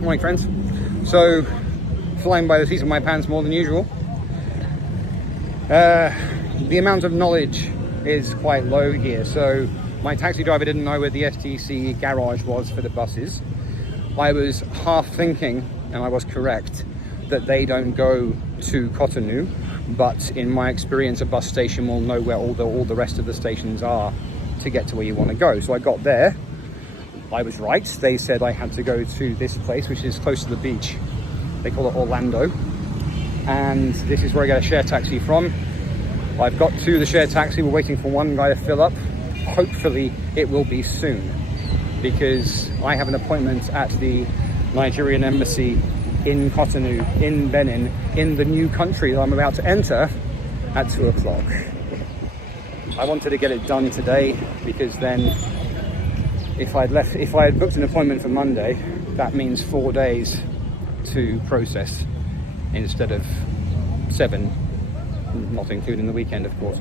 Morning, friends. So, flying by the seat of my pants more than usual. The amount of knowledge is quite low here. So, my taxi driver didn't know where the STC garage was for the buses. I was half thinking, and I was correct, that they don't go to Cotonou, but in my experience, a bus station will know where all the rest of the stations are to get to where you want to go. So I got there. I was right. They said I had to go to this place, which is close to the beach. They call it Orlando. And this is where I get a share taxi from. I've got to the share taxi. We're waiting for one guy to fill up. Hopefully it will be soon, because I have an appointment at the Nigerian embassy in Cotonou, in Benin, in the new country that I'm about to enter at 2 o'clock. I wanted to get it done today, because then if I had booked an appointment for Monday, that means 4 days to process instead of 7, not including the weekend, of course.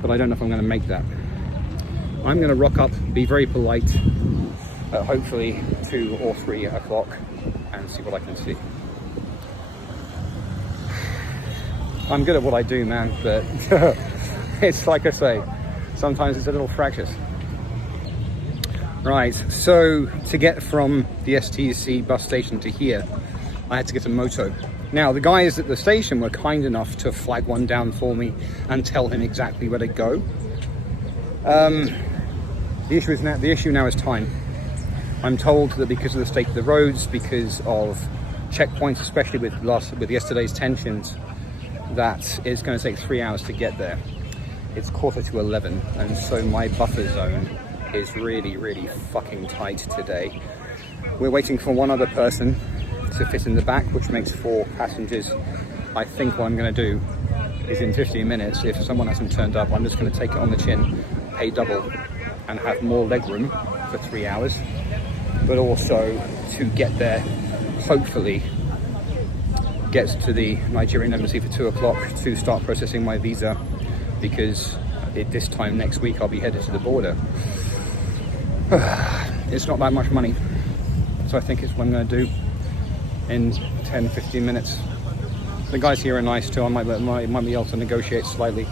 But I don't know if I'm going to make that. I'm going to rock up, be very polite, at hopefully 2 or 3 o'clock, and see what I can see. I'm good at what I do, man, but it's like I say, sometimes it's a little fractious. Right, so to get from the STC bus station to here, I had to get a moto. Now, the guys at the station were kind enough to flag one down for me and tell him exactly where to go. The issue now is time. I'm told that because of the state of the roads, because of checkpoints, especially with yesterday's tensions, that it's going to take 3 hours to get there. It's 11:15, and so my buffer zone is really, really fucking tight today. We're waiting for one other person to fit in the back, which makes 4 passengers. I think what I'm going to do is in 15 minutes, if someone hasn't turned up, I'm just going to take it on the chin, pay double, and have more legroom for 3 hours, but also to get there, hopefully get to the Nigerian embassy for 2 o'clock to start processing my visa, because at this time next week I'll be headed to the border. It's not that much money, so I think it's what I'm going to do in 10-15 minutes. The guys here are nice too. I might be able to negotiate slightly.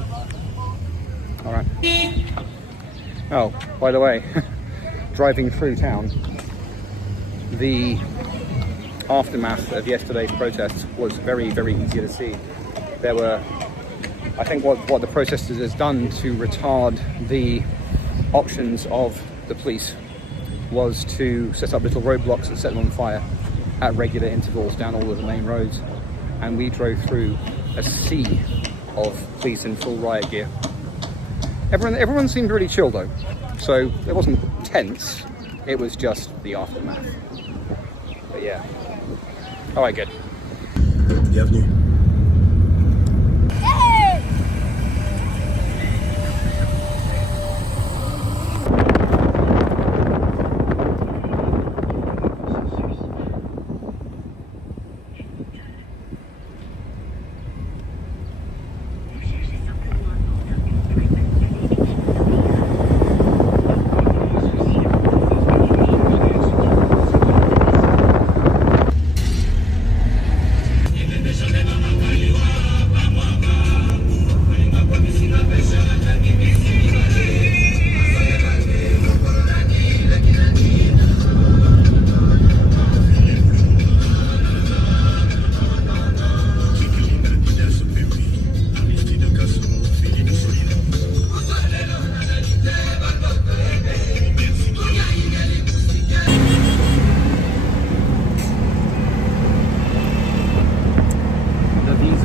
All right. Oh, by the way, driving through town, the aftermath of yesterday's protests was very, very easy to see. There were, I think what the protesters has done to retard the options of the police was to set up little roadblocks and set them on fire at regular intervals down all of the main roads. And we drove through a sea of police in full riot gear. Everyone seemed really chill though. So it wasn't tense, it was just the aftermath. But yeah. All right, good. Bienvenue.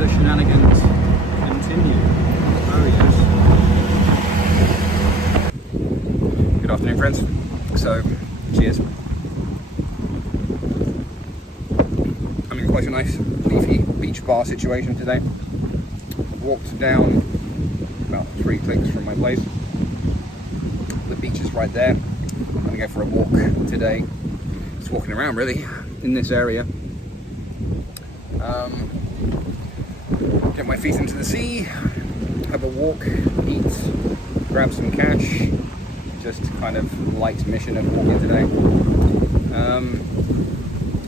Shenanigans continue. Oh yes. Good afternoon, friends. So, cheers. I'm in quite a nice leafy beach bar situation today. Walked down about 3 clicks from my place. The beach is right there. I'm gonna go for a walk today. Just walking around really in this area. Get my feet into the sea, have a walk, eat, grab some cash. Just kind of light mission of walking today.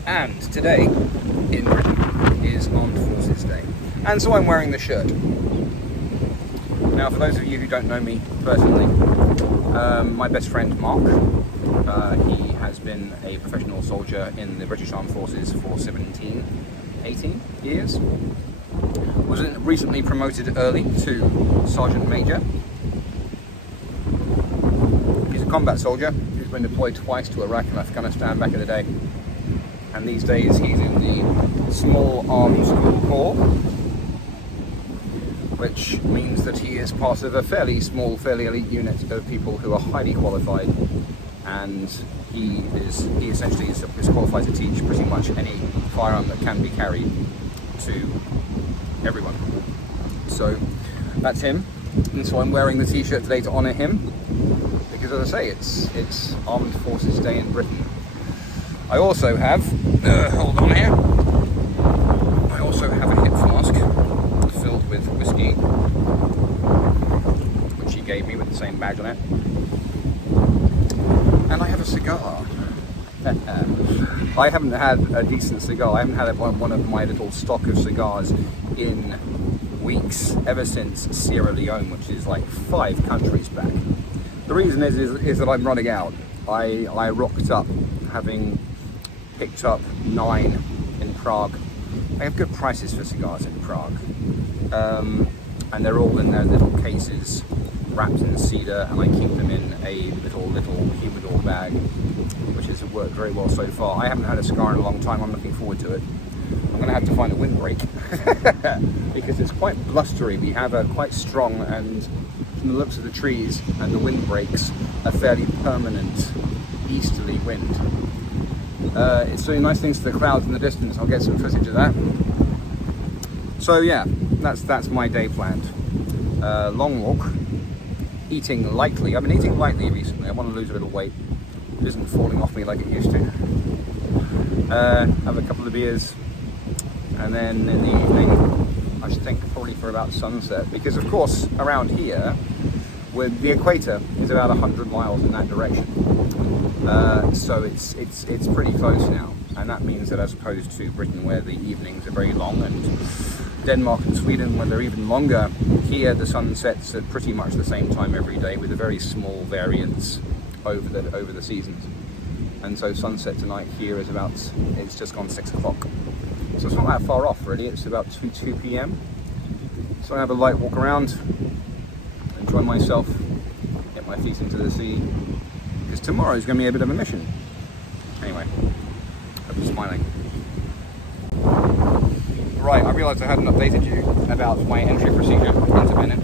And today in Britain is Armed Forces Day. And so I'm wearing the shirt. Now, for those of you who don't know me personally, my best friend Mark, he has been a professional soldier in the British Armed Forces for 18 years. Was recently promoted early to Sergeant Major. He's a combat soldier who's been deployed twice to Iraq and Afghanistan back in the day. And these days he's in the Small Arms Corps, which means that he is part of a fairly small, fairly elite unit of people who are highly qualified, and he essentially is qualified to teach pretty much any firearm that can be carried to everyone. So that's him, and so I'm wearing the t-shirt today to honour him, because as I say, it's Armed Forces Day in Britain. I also have, hold on here, I also have a hip flask filled with whiskey, which he gave me with the same badge on it, and I have a cigar. I haven't had a decent cigar, I haven't had one of my little stock of cigars in weeks, ever since Sierra Leone, which is like 5 countries back. The reason is that I'm running out. I rocked up having picked up 9 in Prague. I have good prices for cigars in Prague, and they're all in their little cases wrapped in cedar, and I keep them in a little humidor bag, which has worked very well so far. I haven't had a cigar in a long time. I'm looking forward to it. I'm going to have to find a windbreak because it's quite blustery. We have a quite strong, and from the looks of the trees and the windbreaks, a fairly permanent easterly wind. It's doing nice things to the clouds in the distance. I'll get some footage of that. So yeah, that's my day planned. Long walk, eating lightly. I've been eating lightly recently. I want to lose a little weight. It isn't falling off me like it used to. Have a couple of beers, and then in the evening, I should think probably for about sunset, because of course around here, with the equator is about 100 miles in that direction. So it's pretty close now, and that means that as opposed to Britain, where the evenings are very long, and Denmark and Sweden, where they're even longer, here the sun sets at pretty much the same time every day, with a very small variance over the seasons. And so sunset tonight here is it's just gone 6 o'clock. So it's not that far off really, it's about 2 p.m. So I have a light walk around, enjoy myself, get my feet into the sea, because tomorrow's going to be a bit of a mission. Anyway, I'm smiling. Right, I realised I hadn't updated you about my entry procedure into Benin.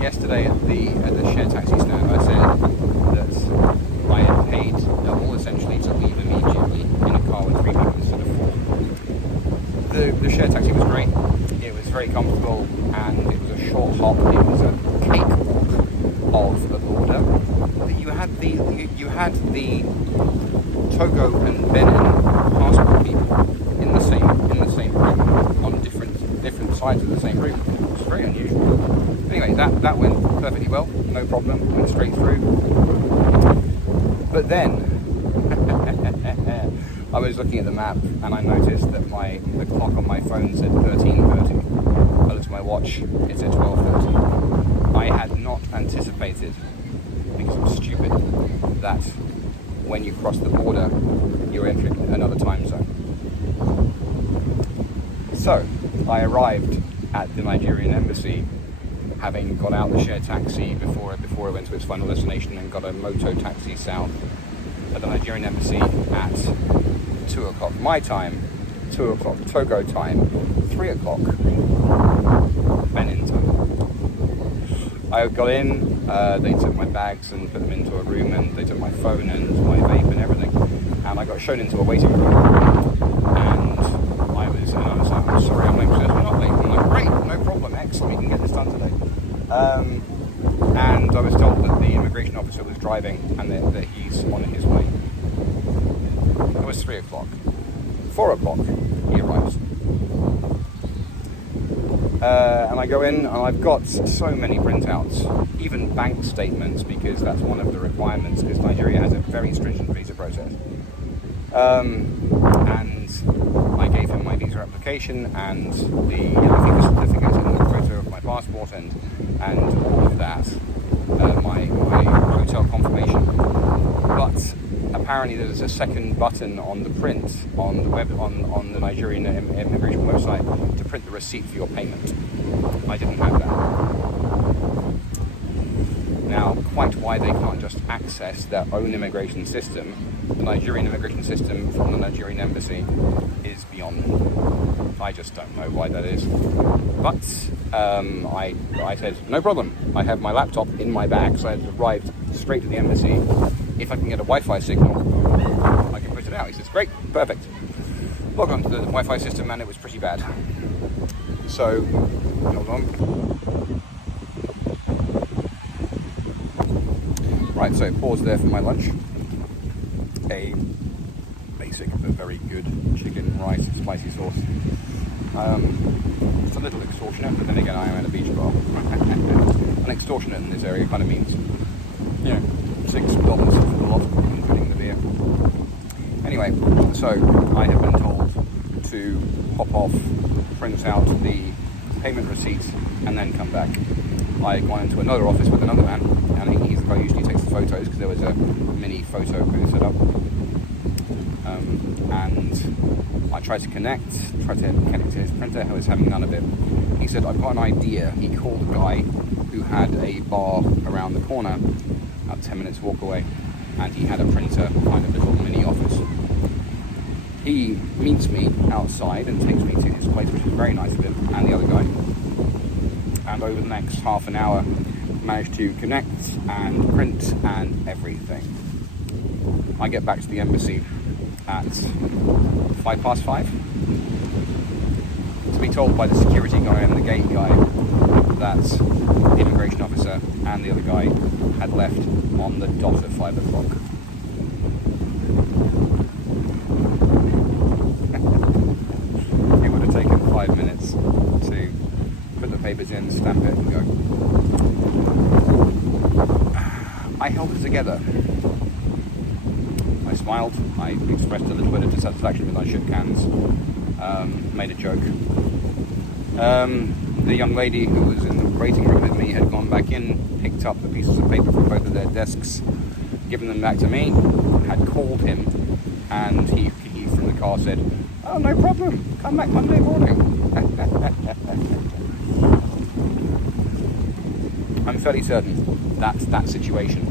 Yesterday at the shared taxi stand, I said that I had paid double essentially to leave immediately in a car with 3 people instead of 4. The shared taxi was great. It was very comfortable, and it was a short hop. It was a cakewalk of the border. You had the Togo and Benin passport people in the same room on different sides of the same room. It was very unusual. Anyway, that went perfectly well, no problem, went straight through. But then I was looking at the map and I noticed that the clock on my phone said 13:30. I looked at my watch, it said 12:30. I had not anticipated, because I'm stupid, that when you cross the border, you're entering another time zone. So I arrived at the Nigerian embassy, having got out the shared taxi before it went to its final destination, and got a moto taxi south at the Nigerian embassy at 2 o'clock my time, 2 o'clock Togo time, 3 o'clock Benin time. I got in, they took my bags and put them into a room, and they took my phone and my vape and everything, and I got shown into a waiting room, and I was like, I'm sorry, I'm late, we're not late. I'm like, great, no problem, excellent, we can get this done today. And I was told that the immigration officer was driving and that he's on his way. It was 3 o'clock. 4 o'clock, he arrives. And I go in, and I've got so many printouts, even bank statements, because that's one of the requirements, because Nigeria has a very stringent visa process. And I gave him my visa application and the visa certificate and the photo of my passport and all of that, my hotel confirmation. But apparently there's a second button on the print on the Nigerian immigration website to print the receipt for your payment. I didn't have that. Now, quite why they can't just access their own immigration system, the Nigerian immigration system from the Nigerian embassy, is beyond me. I just don't know why that is. But I said, no problem. I have my laptop in my bag, so I arrived straight to the embassy. If I can get a Wi-Fi signal, I can put it out. He says, great, perfect. Log on to the Wi-Fi system, and it was pretty bad. So, hold on. Right, so pause there for my lunch. A basic but very good chicken, rice, spicy sauce. It's a little extortionate, but then again, I am at a beach bar. And extortionate in this area kind of means, you know, $6 for the lot, including the beer. Anyway, so I have been told to hop off, print out the payment receipt, and then come back. I gone into another office with another man, and he's the guy who usually takes the photos because there was a mini photo booth set up. And I tried to connect to his printer, who was having none of it. He said, I've got an idea. He called a guy who had a bar around the corner, about 10 minutes walk away, and he had a printer, kind of little mini office. He meets me outside and takes me to his place, which is very nice of him, and the other guy. And over the next half an hour, managed to connect and print and everything. I get back to the embassy at 5:05 to be told by the security guy and the gate guy that the immigration officer and the other guy had left on the dot at 5 o'clock. It would have taken 5 minutes to put the papers in, stamp it and go. I held it together. I smiled, I expressed a little bit of dissatisfaction when I shook hands, made a joke. The young lady who was in the waiting room with me had gone back in, picked up the pieces of paper from both of their desks, given them back to me, had called him, and he from the car said, oh, no problem, come back Monday morning. I'm fairly certain that's that situation.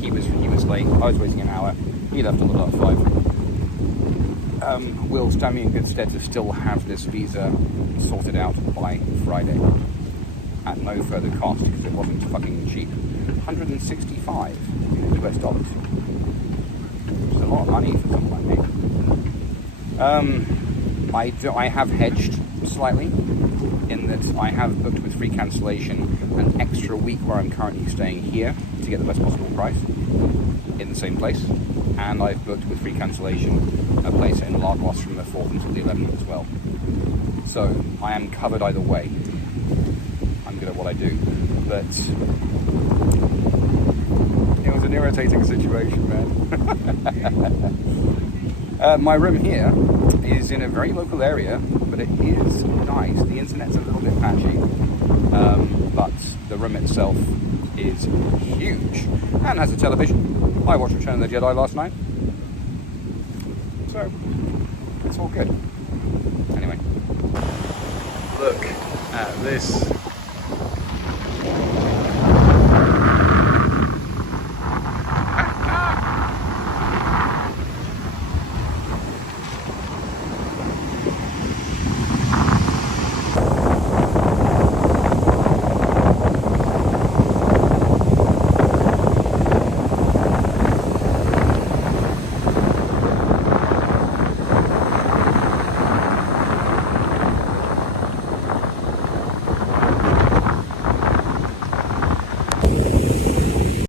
He was late, I was waiting an hour, he left on the dot 5. Will stand me in good stead to still have this visa sorted out by Friday at no further cost, because it wasn't fucking cheap. $165 US dollars. It's a lot of money for someone like me. I have hedged slightly in that I have booked with free cancellation an extra week where I'm currently staying here to get the best possible price in the same place, and I've booked with free cancellation a place in Lagos from the 4th until the 11th as well. So I am covered either way. I'm good at what I do, but it was an irritating situation, man. My room here is in a very local area, but it is nice. The internet's a little bit patchy, but the room itself is huge and has a television. I watched Return of the Jedi last night, so it's all good. Anyway, look at this